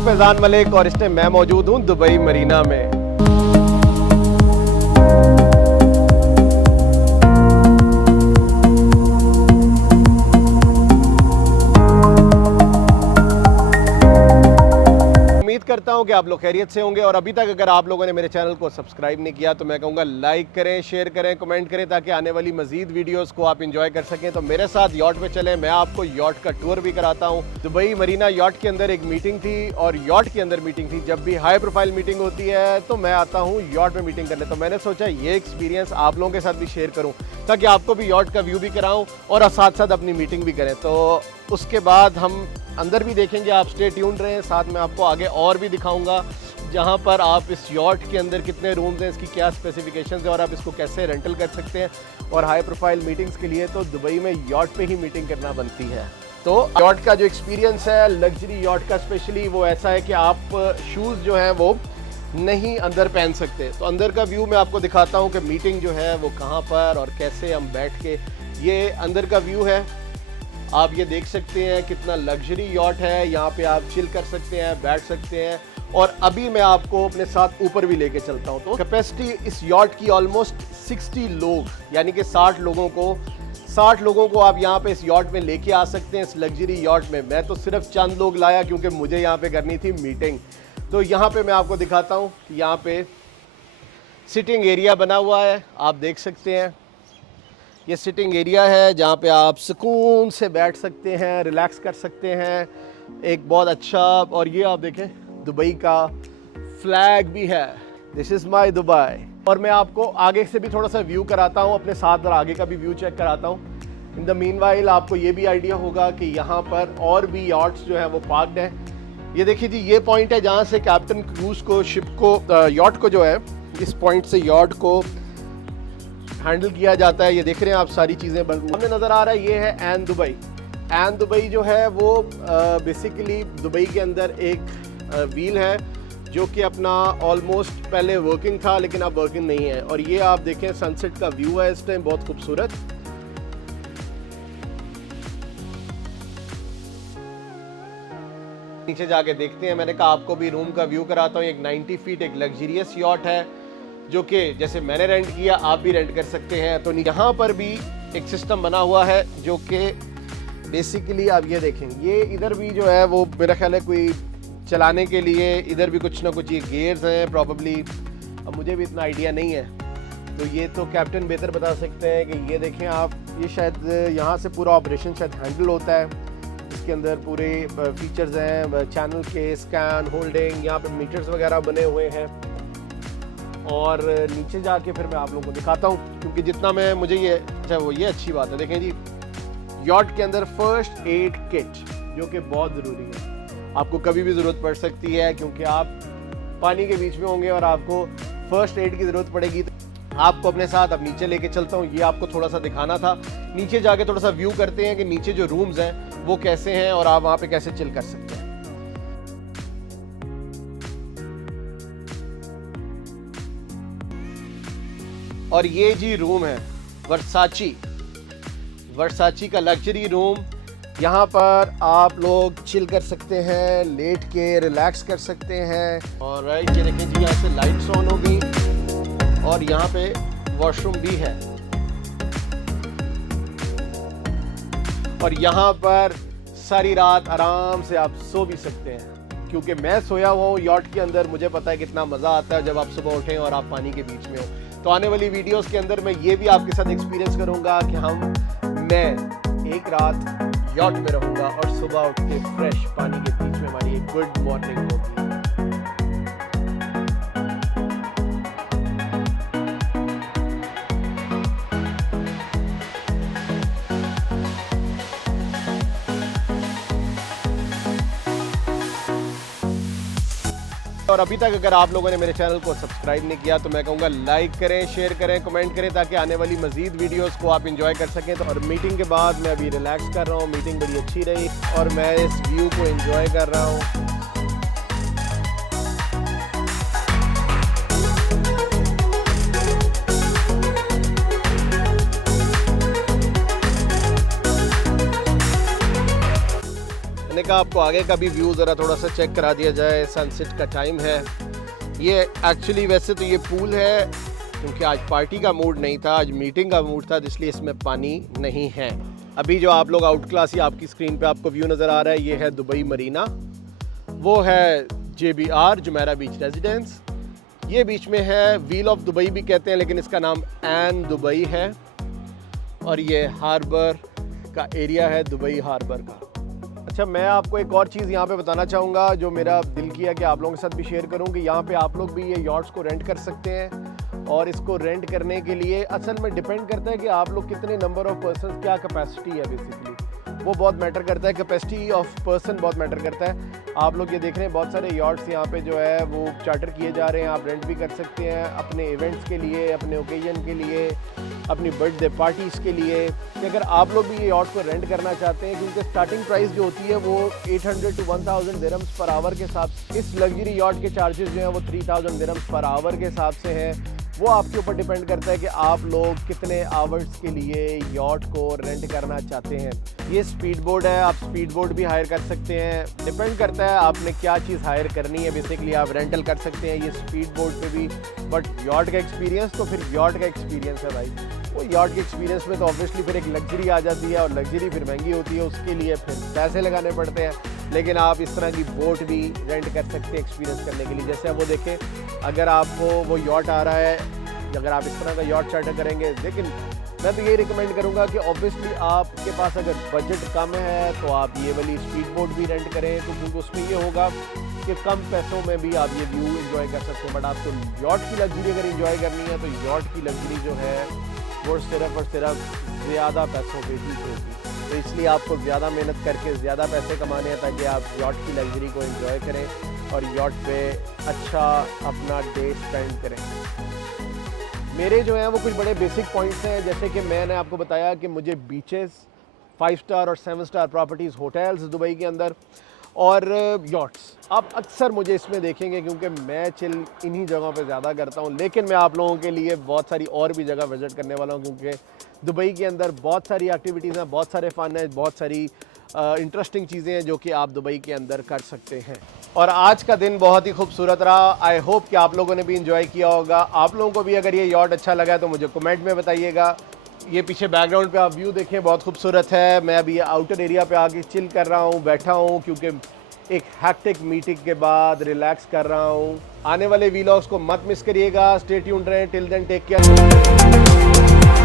हूँ फैजान मलिक और इस टाइम मैं मौजूद हूँ दुबई मरीना में। उम्मीद करता हूं कि आप लोग खैरियत से होंगे और अभी तक अगर आप लोगों ने मेरे चैनल को सब्सक्राइब नहीं किया तो मैं कहूँगा लाइक करें, शेयर करें, कमेंट करें ताकि आने वाली मजीद वीडियोस को आप एंजॉय कर सकें। तो मेरे साथ यॉट पे चलें, मैं आपको यॉट का टूर भी कराता हूं। दुबई मरीना यॉट के अंदर एक मीटिंग थी और यॉट के अंदर मीटिंग थी। जब भी हाई प्रोफाइल मीटिंग होती है तो मैं आता हूँ यॉट में मीटिंग करने। तो मैंने सोचा ये एक्सपीरियंस आप लोगों के साथ भी शेयर करूँ ताकि आपको भी यॉट का व्यू भी कराऊँ और साथ साथ अपनी मीटिंग भी करें। तो उसके बाद हम अंदर भी देखेंगे, आप स्टे ट्यून्ड रहें। साथ में आपको आगे और भी दिखाऊंगा जहां पर आप इस यॉट के अंदर कितने रूम्स हैं, इसकी क्या स्पेसिफिकेशंस है और आप इसको कैसे रेंटल कर सकते हैं। और हाई प्रोफाइल मीटिंग्स के लिए तो दुबई में यॉट पे ही मीटिंग करना बनती है। तो यॉट का जो एक्सपीरियंस है लग्जरी यॉट का स्पेशली वो ऐसा है कि आप शूज़ जो हैं वो नहीं अंदर पहन सकते। तो अंदर का व्यू मैं आपको दिखाता हूँ कि मीटिंग जो है वो कहाँ पर और कैसे हम बैठ के, ये अंदर का व्यू है। आप ये देख सकते हैं कितना लग्जरी यॉट है, यहाँ पे आप चिल कर सकते हैं, बैठ सकते हैं। और अभी मैं आपको अपने साथ ऊपर भी लेके चलता हूँ। तो कैपेसिटी इस यॉट की ऑलमोस्ट 60 लोग, यानी कि 60 लोगों को आप यहाँ पे इस यॉट में लेके आ सकते हैं, इस लग्जरी यॉट में। मैं तो सिर्फ चंद लोग लाया क्योंकि मुझे यहाँ पे करनी थी मीटिंग। तो यहाँ पे मैं आपको दिखाता हूँ, यहाँ पे सिटिंग एरिया बना हुआ है, आप देख सकते हैं। ये सिटिंग एरिया है जहाँ पे आप सुकून से बैठ सकते हैं, रिलैक्स कर सकते हैं। एक बहुत अच्छा, और ये आप देखें दुबई का फ्लैग भी है, दिस इज़ माई दुबई। और मैं आपको आगे से भी थोड़ा सा व्यू कराता हूँ अपने साथ और आगे का भी व्यू चेक कराता हूँ। इन द मीनवाइल आपको ये भी आइडिया होगा कि यहाँ पर और भी यॉट्स जो हैं वो पार्क्ड हैं। ये देखिए जी, ये पॉइंट है जहाँ से कैप्टन क्रूज को, शिप को, यॉट को जो है इस पॉइंट से यॉट को हैंडल किया जाता है। ये देख रहे हैं आप सारी चीज़ें सामने नज़र आ रहा है, ये है एन दुबई। एन दुबई जो है वो बेसिकली दुबई के अंदर एक व्हील है जो कि अपना ऑलमोस्ट पहले वर्किंग था लेकिन अब वर्किंग नहीं है। और ये आप देखें सनसेट का व्यू है इस टाइम, बहुत खूबसूरत। नीचे जाके देखते हैं। मैंने कहा आपको भी रूम का व्यू कराता हूँ। एक 90 फीट एक लग्जरियस यॉट है जो कि जैसे मैंने रेंट किया आप भी रेंट कर सकते हैं। तो यहाँ पर भी एक सिस्टम बना हुआ है जो कि बेसिकली आप ये देखें, ये इधर भी जो है वो मेरा ख्याल है कोई चलाने के लिए, इधर भी कुछ ना कुछ ये गियर्स हैं प्रॉबली, अब मुझे भी इतना आइडिया नहीं है। तो ये तो कैप्टन बेहतर बता सकते हैं कि ये देखें आप, ये शायद यहाँ से पूरा ऑपरेशन शायद हैंडल होता है। इसके अंदर पूरे फीचर्स हैं, चैनल के स्कैन, होल्डिंग, यहाँ पे मीटर्स वगैरह बने हुए हैं। और नीचे जाके फिर मैं आप लोगों को दिखाता हूँ क्योंकि जितना मैं मुझे ये अच्छा वो ये अच्छी बात है। देखें जी, यॉट के अंदर फर्स्ट एड किट जो कि बहुत ज़रूरी है, आपको कभी भी ज़रूरत पड़ सकती है क्योंकि आप पानी के बीच में होंगे और आपको फर्स्ट एड की ज़रूरत पड़ेगी। तो आपको अपने साथ अब नीचे लेके चलता हूँ, ये आपको थोड़ा सा दिखाना था। नीचे जाके थोड़ा सा व्यू करते हैं कि नीचे जो रूम्स हैं वो कैसे हैं और आप वहाँ पे कैसे चिल कर सकते हैं। और ये जी रूम है वर्साची का लग्जरी रूम। यहाँ पर आप लोग चिल कर सकते हैं, लेट के रिलैक्स कर सकते हैं। और राइट, ये देखें जी, यहाँ से लाइट्स ऑन हो गई और यहाँ पे वॉशरूम भी है। और यहाँ पर सारी रात आराम से आप सो भी सकते हैं क्योंकि मैं सोया हुआ हूँ यॉट के अंदर। मुझे पता है कितना मज़ा आता है जब आप सुबह उठें और आप पानी के बीच में हो। तो आने वाली वीडियोस के अंदर मैं ये भी आपके साथ एक्सपीरियंस करूंगा कि मैं एक रात यॉट में रहूंगा और सुबह उठ के फ्रेश पानी के बीच में हमारी एक गुड मॉर्निंग होगी। और अभी तक अगर आप लोगों ने मेरे चैनल को सब्सक्राइब नहीं किया तो मैं कहूँगा लाइक करें, शेयर करें, कमेंट करें ताकि आने वाली मजीद वीडियोस को आप एंजॉय कर सकें। तो और मीटिंग के बाद मैं अभी रिलैक्स कर रहा हूँ, मीटिंग बड़ी अच्छी रही और मैं इस व्यू को एंजॉय कर रहा हूँ। मैंने कहा आपको आगे का भी व्यू ज़रा थोड़ा सा चेक करा दिया जाए। सनसेट का टाइम है। ये एक्चुअली वैसे तो ये पूल है, क्योंकि आज पार्टी का मूड नहीं था, आज मीटिंग का मूड था, इसलिए इसमें पानी नहीं है। अभी जो आप लोग आउट क्लास ही आपकी स्क्रीन पे आपको व्यू नज़र आ रहा है, ये है दुबई मरीना, वो है JBR जुमेरा बीच रेजिडेंस। ये बीच में है, व्हील ऑफ दुबई भी कहते हैं, लेकिन इसका नाम एन दुबई है। और ये हार्बर का एरिया है, दुबई हार्बर का। अच्छा, मैं आपको एक और चीज़ यहाँ पे बताना चाहूँगा जो मेरा दिल किया कि आप लोगों के साथ भी शेयर करूँ, कि यहाँ पे आप लोग भी ये यॉट्स को रेंट कर सकते हैं। और इसको रेंट करने के लिए असल में डिपेंड करता है कि आप लोग कितने नंबर ऑफ़ पर्सन, क्या कैपेसिटी है बेसिकली, वो बहुत मैटर करता है। कैपेसिटी ऑफ पर्सन बहुत मैटर करता है। आप लोग ये देख रहे हैं बहुत सारे यॉट्स यहाँ पे जो है वो चार्टर किए जा रहे हैं। आप रेंट भी कर सकते हैं अपने इवेंट्स के लिए, अपने ओकेजन के लिए, अपनी बर्थडे पार्टीज़ के लिए। कि अगर आप लोग भी ये यॉट को रेंट करना चाहते हैं, क्योंकि स्टार्टिंग प्राइस जो होती है वो 800 to 1000 दिरहम्स पर आवर के साथ, इस लग्जरी यॉट के चार्जेस जो हैं वो 3000 दिरहम्स पर आवर के हिसाब से हैं। वो आपके ऊपर डिपेंड करता है कि आप लोग कितने आवर्स के लिए यॉट को रेंट करना चाहते हैं। ये स्पीड बोट है, आप स्पीड बोट भी हायर कर सकते हैं। डिपेंड करता है आपने क्या चीज़ हायर करनी है। बेसिकली आप रेंटल कर सकते हैं ये स्पीड बोट पे भी। बट यॉट का एक्सपीरियंस तो फिर यॉट का एक्सपीरियंस है भाई। वो यॉट के एक्सपीरियंस में तो ऑब्वियसली फिर एक लग्जरी आ जाती है, और लग्जरी फिर महंगी होती है, उसके लिए फिर पैसे लगाने पड़ते हैं। लेकिन आप इस तरह की बोट भी रेंट कर सकते हैं एक्सपीरियंस करने के लिए। जैसे अब वो देखें, अगर आपको वो यॉट आ रहा है, अगर आप इस तरह का यॉट चार्टर करेंगे, लेकिन मैं तो यही रिकमेंड करूंगा कि ऑब्वियसली आपके पास अगर बजट कम है तो आप ये वाली स्पीड बोट भी रेंट करें, तो क्योंकि उसमें ये होगा कि कम पैसों में भी आप ये व्यू एंजॉय कर सकते हैं। बट आपको यॉट की लग्जरी अगर एंजॉय करनी है तो यॉट की लग्जरी जो है वो सिर्फ और सिर्फ ज़्यादा पैसों पे ही होगी। तो इसलिए आपको ज़्यादा मेहनत करके ज़्यादा पैसे कमाने हैं, ताकि आप यॉट की लग्जरी को एंजॉय करें और यॉट पे अच्छा अपना डे स्पेंड करें। मेरे जो हैं वो कुछ बड़े बेसिक पॉइंट्स हैं, जैसे कि मैंने आपको बताया कि मुझे बीचेस, 5 स्टार और 7 स्टार प्रॉपर्टीज़, होटल्स दुबई के अंदर, और यॉट्स। आप अक्सर मुझे इसमें देखेंगे क्योंकि मैं चिल इन्हीं जगहों पे ज़्यादा करता हूँ। लेकिन मैं आप लोगों के लिए बहुत सारी और भी जगह विज़िट करने वाला हूँ, क्योंकि दुबई के अंदर बहुत सारी एक्टिविटीज़ हैं, बहुत सारे फ़न हैं, बहुत सारी इंटरेस्टिंग चीज़ें हैं जो कि आप दुबई के अंदर कर सकते हैं। और आज का दिन बहुत ही खूबसूरत रहा। आई होप कि आप लोगों ने भी इंजॉय किया होगा। आप लोगों को भी अगर ये यॉट अच्छा लगा तो मुझे कमेंट में बताइएगा। ये पीछे बैकग्राउंड पे आप व्यू देखें, बहुत खूबसूरत है। मैं अभी आउटर एरिया पे आके चिल कर रहा हूँ, बैठा हूँ, क्योंकि एक हैक्टिक मीटिंग के बाद रिलैक्स कर रहा हूँ। आने वाले वीलॉग्स को मत मिस करिएगा। स्टे ट्यून्ड रहें। Till then take care.